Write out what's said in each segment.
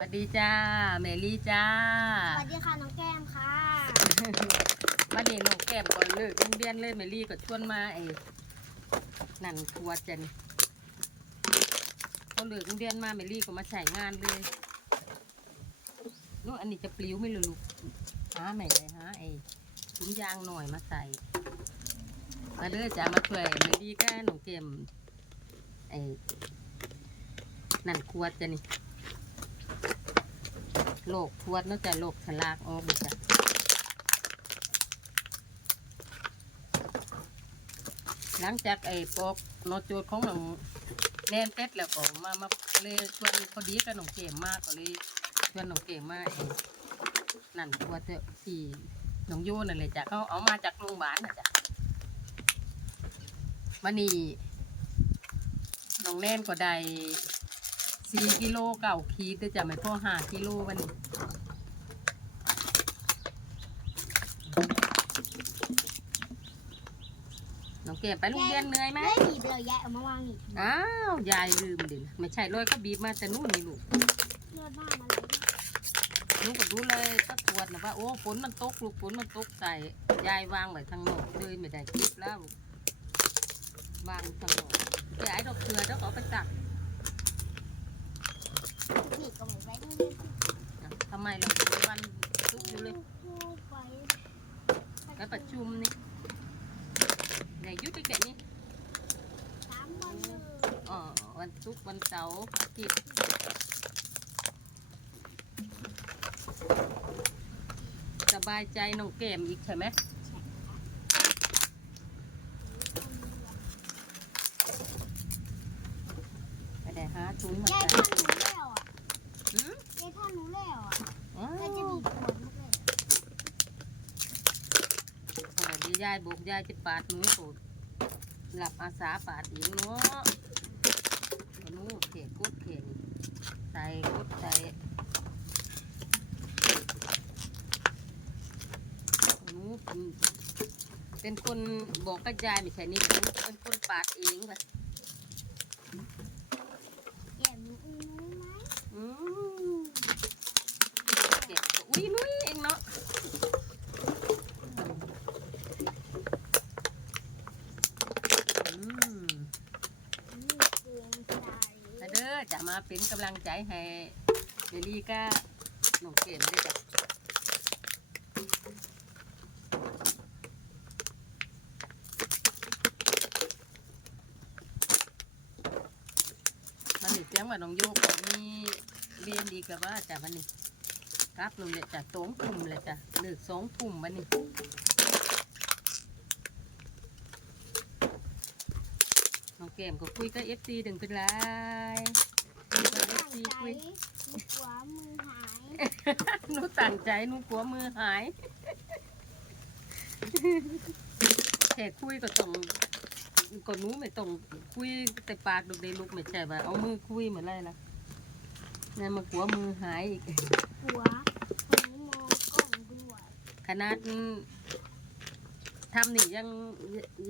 สวัสดีจ้าเมลี่จ้า สวัสดีค่ะน้องแก้มค่ะวันนี้น้องแก้มก่อนเลิกโรงเรียนเลยเมลี่ก็ชวนมาไอ้นั่นครัวจันพอเลิกโรงเรียนมาเมลี่ก็มาใช้งานเลยนู้นอันนี้จะปลิวไหม่รู้ลูกหาไหนเลยฮะไอ้ถุงยางหน่อยมาใส่ มาเด้อจ้ามาช่วยเมลี่ก็น้องแก้มไอ้นั่นครัวจันนี่ โลกทวดนอกจากโลกฉลากออกจ้ะหลังจากไอ้ปอกนโจทย์ของหนองแนนเป็ดแล้วก็มามาเลยชวนพอดีกับหนองเกมมากก็เลยชวนหนองเกมมาไอ้นั่นทวเจ้าที่หนองโยนั่นเลยจ้ะเขาเอามาจากโรงพยาบาลนะจ้ะวันนี้หนองแนนก็ได้ สี่กิโลเก่าขีดแต่จะไม่พอห้ากิโลวันนี้น้องเก็บไปโรงเรียนเหนื่อยไหม ได้บีบเลยยายเอามาวางนี่อ้าว ยายลืมดิไม่ใช่ร้อยก็บีบมาแต่นู่นนี่ลูกนวดบ้านมาเลยลูกก็ดูเลยก็ตรวจนะว่าโอ้ฝนมันตกลูกฝนมันตกใส่ยายวางไว้ทางนอกเลยไม่ได้คิดแล้ววางทางนอกไปไอ้ดอกเกลือแล้วก็เอาไปตัก นี่ก็ไม่ไว้ต้องเรียนอะทำไมเราวันทุกอยู่เลยไว้ไปประชุมนี่ไหนยุติแค่นี้สามวันเลยอ๋อวันศุกร์วันเสาร์อาทิตย์สบายใจน้องเกมอีกใช่ไหมไปได้หาถุงมายาย ใส่ ท่านหนูแล้วอะ หืม ยายท่านหนูแล้วอะ อ๋อ ก็จะมีขวดลูกเลย สวัสดียายบอกยายจะปาดหนูโสดหลับอาสาปาดอีกเนาะหนูเขกกุดเขนใส่กุดใส่หนูเป็นคนบอกกับยายไม่ใช่นี่หนูเป็นคนปาดเองเลยก้มหนูอุ้ยหนูไหม อืมเก็บก็อุ้ยนุ้ยเองเนาะอืม อืมเก่งใจ มาเด้อจะมาเป็นกำลัง ใจให้เบลลี่ก็หนุ่มเก่งด้วยจ้ะมันนี่เสียงว่าน้องโยกมีเรียนดีกับว่าจ้ะวันนี้ครับหนุ่มเลยจ้ะสองทุ่มเลยจ้ะเลิกสองทุ่มวันนี้น้องเกมก็คุยกับเอฟซีดึงเป็นไร คุยกับเอฟตั้งซีใจคุยหนูกลัวมือหายหนูตั้งใจหนูกลัวมือหายแค่คุยก็ต้องก็หนูไม่ต้องคุยแต่ปากดูได้ลูกไม่ใช่ว่าเอามือคุยเหมือนไรล่ะนี่นมากลัวมือหายอีก กลัวหนูมองกล้องด้วยขนาดทำนี่ยัง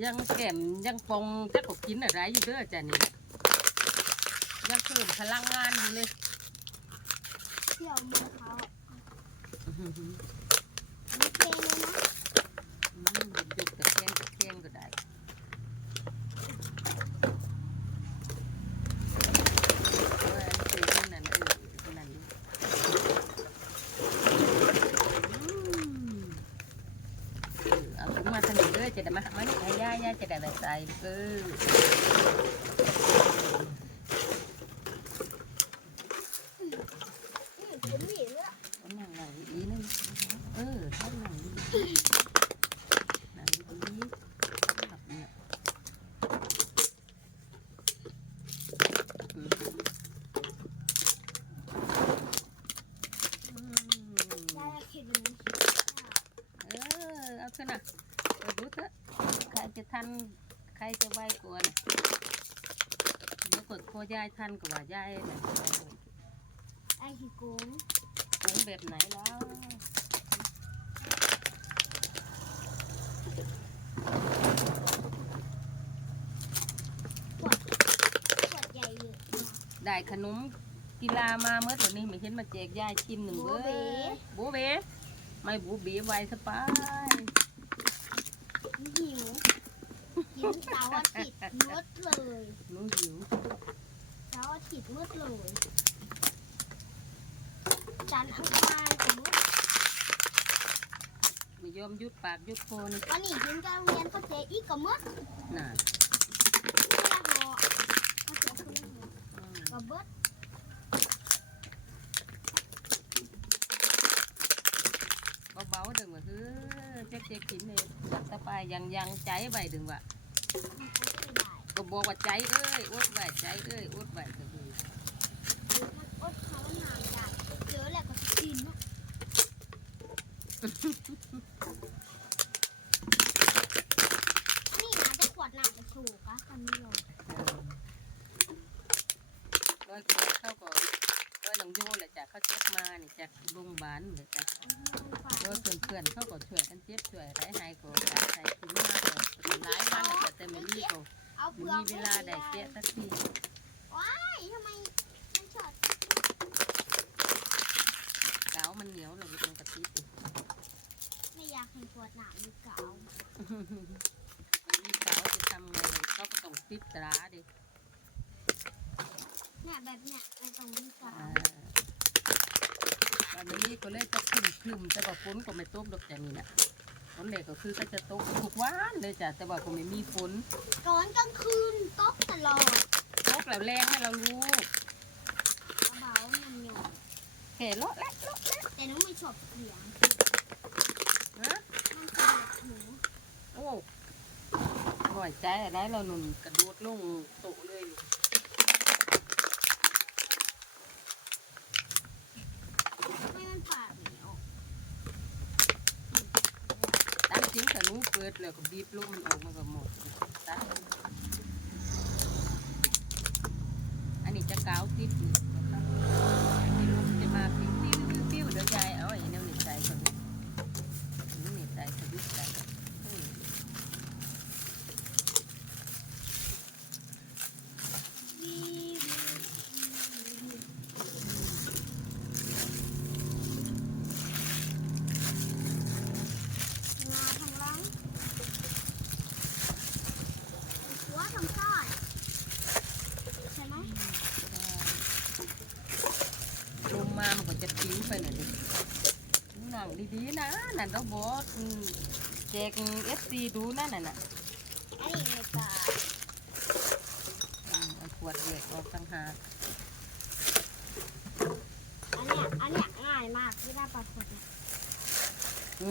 ยังแก้มยังปองจะกบกินอะไรอยู่เด้อจ้ะนี่ ยังเพิ่มพลังงานอยู่เลยเที่ยวมือเขาโอหือมีเพลงเลยนะอืมยุกตะแคงตะแคงก็ได้เอออันนี้เป็นนั่นเออเป็นนั่นดิอืมเอาถุงมาถนนเลยจะได้มามานี่ให้ย่าย่าจะได้แบบใส่เออมผมหนีเลยอะ เอานั่งหลังอีนึงเออท่านหลังดีหลังดีขับเนี่ยอืมอืม ได้แล้วเข็นมัน เออ เอาเถอะนะไปดูเถอะใครจะทัน ใครจะไวกว่านะเดี๋ยวกด พอยายทันกว่ายายนะไอ้ขี้โกงปรุงแบบไหนแล้วขวดใหญ่เยอะได้ขนมกีฬามาเมื่อตอนนี้ไม่เห็นมาแจกยายชิมหนึ่งเว้ยบูเบไม่บูเบไวสบายหิวกินเสาร์อาทิตย์มืดเลยหนูหิว ตย์มืดเลยจันทร์อังคารก็มืดไม่ยอมหยุดปากหยุดโคนวันนี้กินกับโรงเรียนเขาเจอีกก็มืดน่ะไม่ละหอเขาเจคนละหออืมก็เบิดเบาๆดึงว่าเฮ้อเจ๊กเจ๊กกินเลยสบายยังยังใจใบดึงว่ามันก็ไม่ได้ก็บอกว่าใจเอ้ยอดไว้ใจเอ้ยอดไว้ก็คือ หรือมันอดเขานานได้เจอแล้วก็กินเนาะอันนี้น่าจะขวดน้ำจะถูกอะคันนี้เลย ร้อยขวดเข้าก็ร้อยหนังโยแหละจ้ะเขาเจ็บมานี่ จากโรงพยาบาลเลยจ้ะร้อยเพื่อนๆเขาก็ช่วยกันเจ็บช่วยไรให้ก็ใส่ถุงมาก็หลายวันแล้วจ้ะแต่ไม่มีก็ไม่มีเวลาได้แกะสักทีว้ายทำไมมันชอตเกามันเหนียวเราต้องกระติบอีกไม่อยากเห็นขวดหน้ำดีเก่ามีเกาจะทำไงเขาก็ต้องติดตราดิเนี่ยแบบเนี้ยไม่ต้องดีเกา อ่าวันนี้ก็เลยจะคลึมคลึมๆแต่ว่าฝนก็ไม่ตกดอกจ้ะนี่นะฝนเล็กก็คือก็จะตกทุกวันเลยจ้ะแต่ว่าก็ไม่มีฝนตอนกลางคืนตกตลอดตกแล้วแรงให้เรารู้เบาๆมันหยดแค่เลาะและเลาะและแต่หนูไม่ชอบเสียงฮะมันเสียงหูโอ้หน่อยใจอะไรเราหนุนกระโดดลงโต๊ะเลยลูก ไม่มันปากเหนียว ตามจริงถ้าหนูเปิดแล้วก็บีบลมมันออกมันก็หมดตัดอันนี้จะกาวติดอยู่นี้ลมจะมาปิ้วปิ้วปิ้วปิ้วเดี๋ยวยายเอาไอ้แนวนี้ใส่ก่อนนี่นี่ใส่สวิตช์ใส่อืม วีงาทางหลังหัวทางซ้ายใช่ไหม ลมมามันก็จะปิ้ว ไปหน่อยดิหนังดีๆนะนั่นเราบอกอืมแจกเอฟซีดูนั่นน่ะน่ะอันนี้ไม่ปลาอืมเอาขวดเหล็กออกต่างหากอันเนี้ยอันเนี้ยง่ายมากที่ได้ปลาสดเนี่ย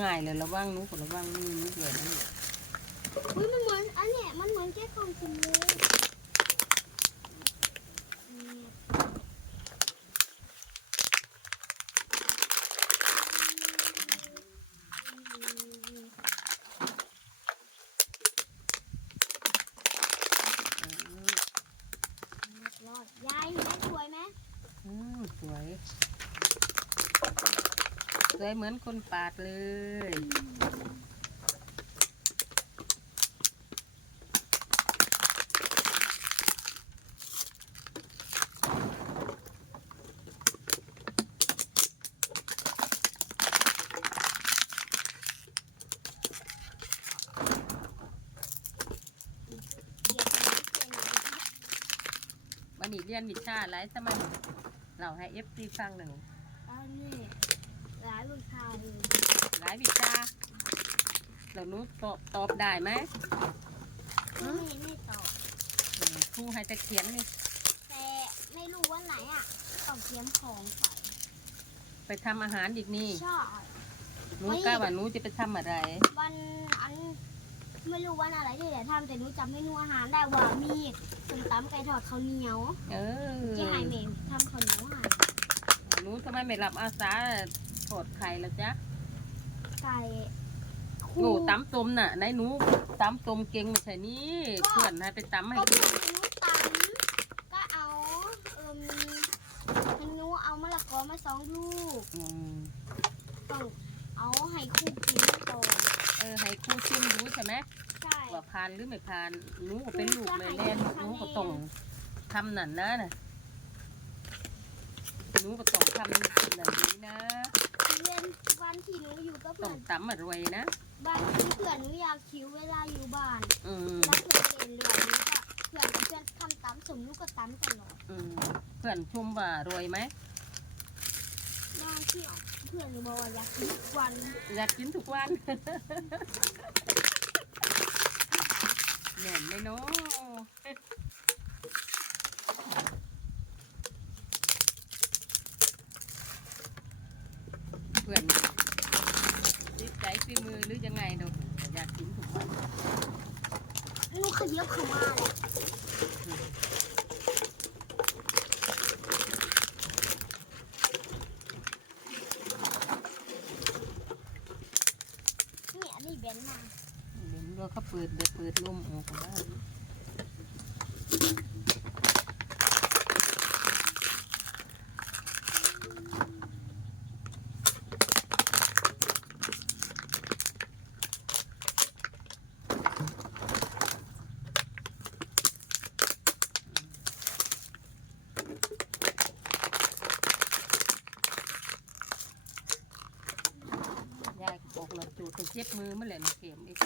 ง่ายเลยระวังหนู้ก็ระวังนี่นิดเดียวนี่อุ้ยมันเหมือนอันเนี้ยมันเหมือนแก้กองกินเลยนี่เรียบร้อยยายเห็นไหมสวยไหม อืมสวย ส วยเหมือนคนปาดเลยวันนี้เรียนวิชาอะไรสมัยเราให้เอฟซีฟังหนึ่งอันนี้ หลายวิชาเราหนู้ตอบตอบได้ไหมไม่ไม่ตอบครูให้แต่เขียนนี่แต่ไม่รู้ว่าไหนอะต้องเตรียมของใส่ไปทำอาหารอีกนี่ใช่หนูกล้าว่าหนูจะไปทำอะไร วันอันไม่รู้วันอะไรที่เดี๋ยวทำแต่หนูจำเมนูอาหารได้ว่ามีส้มตำไก่ทอดข้าวเหนียวเออที่ไฮเมย์ทำข้าวเหนียวให้หนูทำไมไม่รับอาสา ทอดไข่ละจ๊ะไก่หนูตำต้มน่ะไหนหนูตำต้มเก่งไม่ใช่นี่เพื่อนให้ไปตำให้ก็ดูเป็นหนูตำก็เอาเอิ่มหนูเอามะละกอมาสองลูกอืมต้องเอาให้ครู่กินก่อนเออให้ครูชิมดูใช่ไหมใช่ว่าผ่านหรือไม่ผ่านหนูก็เป็นลูกแม่แล่นหนูก็ต้องทำนั่นนะน่ะหนูก็ต้องทำแบบนี้นะ เรียนวันที่หนูอยู่กับต้เพื่อองนตำมารวยนะบ้านที่เพื่อนหนูอยากคิวเวลาอยู่บ้านอืมแล้วเพื่อนเรียนเรื่องนี้ก็เพื่อนกับเพื่อนทำตำสมหนูก็ตำตลอดอืมเพื่อนชมว่ารวยไหม บางที่เพื่อนหนูบอกว่าอยากกินทุกวันอยากกินทุกวันเหนื่อยไหมเนาะเพื่อนติดใจฝี มือหรือยังไงเนาอยากกินทุกวัน ลูกขยับเข้ามาเลยนี่อันนี้เบนมา เห็นว่าเขาเปิดเดี๋ยวเปิดลมออกมาได้ ยายก็บอกเรา จูดไปเจ็บมือเมื่อไหร่น้องเข็มอีก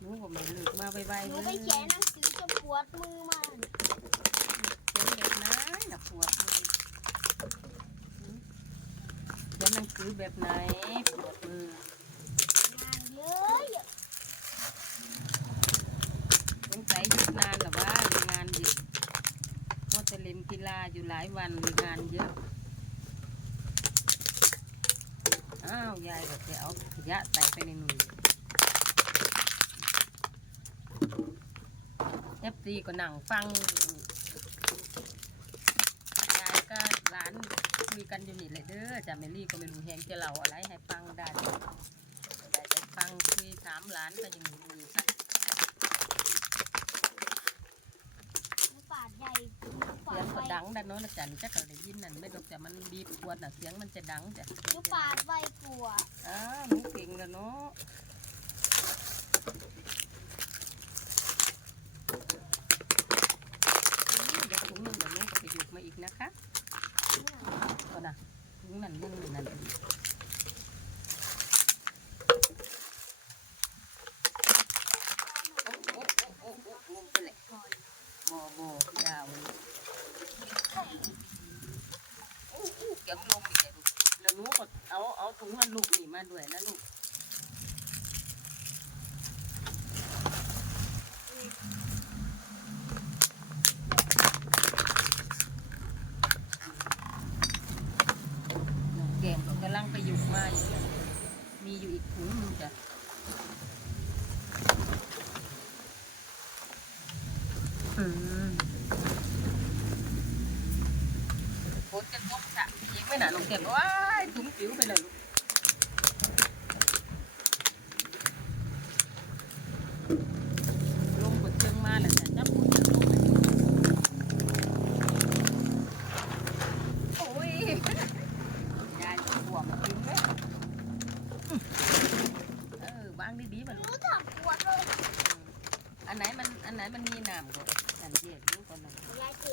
หนูก็ไม่เลือกมาไวหๆนูเลไปยเขียนหนังสือจนปวดมือมาเขียนแบบไหนน่ะปวดมือหืมเขียนหนังสือแบบไหนปวดมืองานเยอะสงสัยหยุดนานหรือว่าหรืองานเยอะว่าจะเล่นกีฬาอยู่หลายวันหรืองานเยอะ ยายายก็จะเอาขยะใส่ไปในหนุ่ยเอฟซีก็นั่งฟังยายก็ร้านคุยกันอยู่นี่เลยเด้อจ่าเมลี่ก็ไม่รู้แฮงจะเล่าอะไรให้ฟังได้ได้แต่ฟังคุยสามร้านก็ยังอยู่กัน หนูปาดใหญ่หนูปา เสีย ดงไวก็ดังด้านโน้นนะจันจะก็ได้ยินนั่นไม่ดอกแต่มันบีบปวดน่ะเสียงมันจะดังจ้ะหนูปาดไวกลัวอ้าวหนูเก่งแล้วเนาะอืมเดี๋ยวถุงหนึงเดี๋ยวหนูก็ไปหยุดมาอีกนะคะก็นะถุงนั้นยังอยู่นั่นอีก โอ้โอ้โอ้โอ้โอ้ไปเลยบอบอยาวเลยโอ้โอ้เก็บลงอีกเลยลูกแล้วหนูก็เอาเอาถุงมันลูกนี่มาด้วยนะลูกน้องแก้มก็กำลังไปหยุกมาอยู่เลยมีอยู่อีกถุงหนึงจ้ะ อืมฝนจะตกสะยิงไม่หนา ลงเก็บว้ายถุงผิวไปเลยลูกลมกดเชิงมาแล้วแต่จับฝนจะตกไปโอ้ยยายจะบวมจริงเลยเออวางดีๆมันหลูนูกทำปวดเลยอันไหนมันอันไหนมันมีน้ำก็อันเดียวลูกคนนั้นยายเท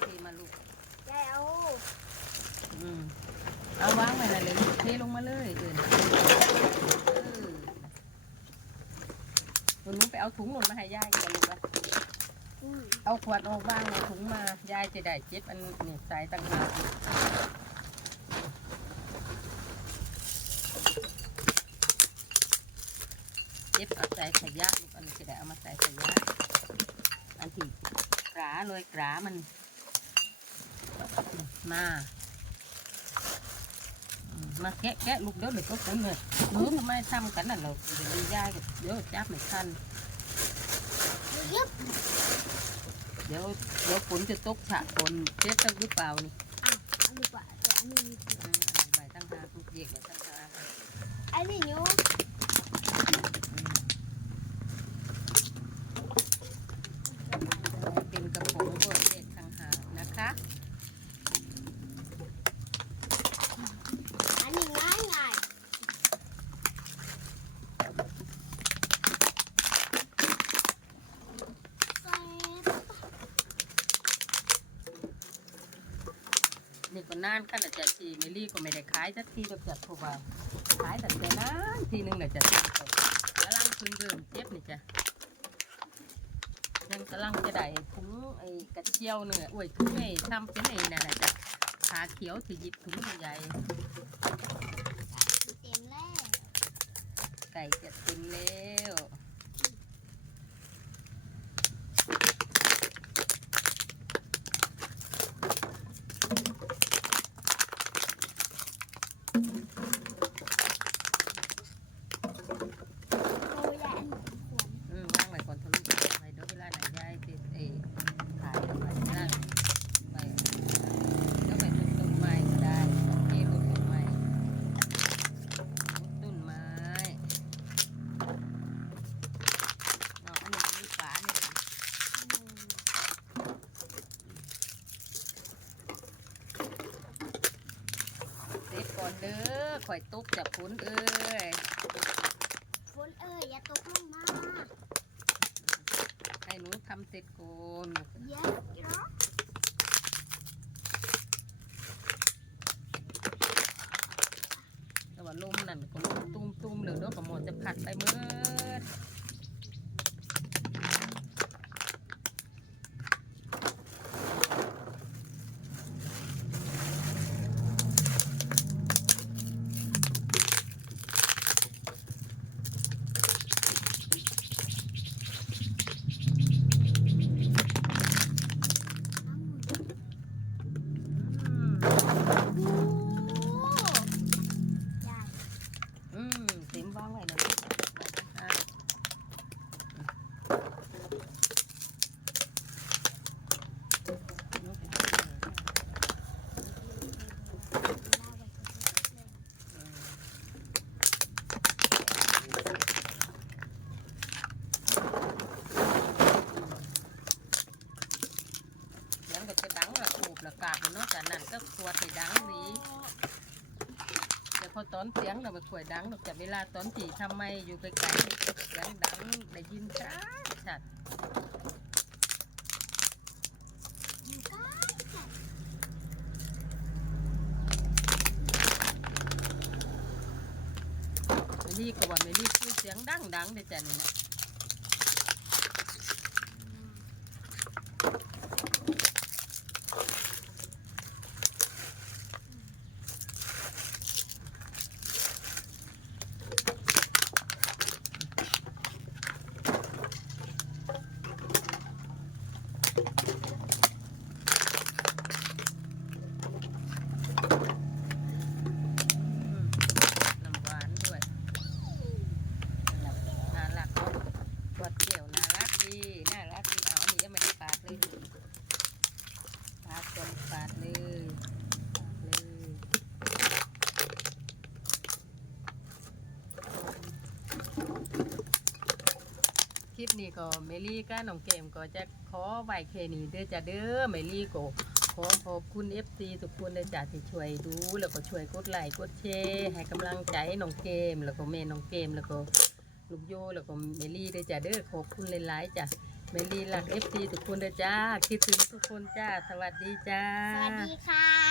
เทมาลูก ยายเอา อืมเอาวางไว้นั่นเลยลูกเทลงมาเลยเออนะเออหนูหนูไปเอาถุงหนุนมาให้ยายกันลูกละ อืม เอาขวดออกวางในถุงมายายจะได้เจ็บอันนี่สายต่างหากเจ็บเอาใส่ขยะลูกอันนี้จะได้เอามาใส่ขยะอันที่กราเลยกรามันมาอืมมาแกะแกะลูกเดี๋ยวเดี๋ยวก็คุ้นเลยหนูทำไมทำกันน่ะเราเดี๋ยวมียายก็เดี๋ยวจับไม่ทันหนูยึบ เดี๋ยวเดี๋ยวฝนจะตกฉะฝนเจ็บตั้งหรือเปล่านี่อะอันนี้กว่าแต่อันนี้มีอืมอันนั้นใบตั้งหากลูกเยกไว้ตั้งหากอันนี้หนู อืมเอาไว้เป็นกระป๋องเบอร์เด็กต่างหากนะคะ อันนี้ง่ายง่ายใส่านกันน่ะจะทีเมลี่ก็ไม่ได้ขายสักทีดอกจัดเพราะว่าขายแต่แต่นั้นทีนึงน่ะจะทีก็กำลังเพิ่งเริ่มเจ็บนี่จ้ะยังกำลังจะได้ถุงไอ้กระเจียวเนื้ออ้วยถุงไอ้ทำเป็นไอ้นั่นน่ะจ้ะขาเขียวถือหยิบถุงใหญ่เต็มแล้วไก่จะเต็มแล้ว โอ้ยยายอันนี้ขวน อืมว่างไว้ก่อนทะลุไปเดี๋ยวเวลาไหนยายติดเอขายเอาไว้นั่นไปแล้วไปต้นต้นไม้ก็ได้โอเคต้นต้นไม้ต้นไม้เนาะอันนี้มีฝาเนี่ย อืม เด็ดก่อน เด้อข่อยตุกจับพุนเอ้ยฝนเอ้ยอย่าตกลงมาให้หนูทำเสร็จก่อน เยอะเนาะ แต่ว่าลมนั่นก็ลมตุ้มตุ้มๆเลยเด้อก็หมดจะผัดไปเมื่อ โอ้ยาย อืมเต็มว่างไว้นะอะเสียงก็จะดังละขูบละกาบเนาะจากนั้นก็ควรให้ดังดีแต่พ อนเสียงเราไม่ค่อยดังหรอกแต่เวลาตอนที่ทำไมอยู่ไกลๆเสียงดังได้ยินชัดชัดเมลี่ก็ว่าเมลี่คือเสียงดังดังๆเด้อจ้ะนี่นะอืมน้ำหวานด้วยน่ารักกวดเกี่ยวน่ารักดีน่ารักดีเอาอันนี้ยังไม่ได้ปาดเลยปาดจนปาดเลยปาดเลยค ลิปนี้ก็เมลี่กับน้องเกมก็จะขอไหวเคนี้เด้อจ้ะเด้อเมลี่ก็ขอขอบคุณเอฟซีทุกคนเลยจ้ะที่ช่วยดูแล้วก็ช่วยกดไลค์กดแชร์ให้กำลังใจน้องเกม แล้วก็แม่น้องเกมแล้วก็ลูกโยแล้วก็เมลี่ด้วยจ้ะเด้อขอบคุณหลายๆจ้ะเมลี่รักเอฟซีทุกคนเลยจ้าคิดถึงทุกคนจ้าสวัสดีจ้าสวัสดีค่ะ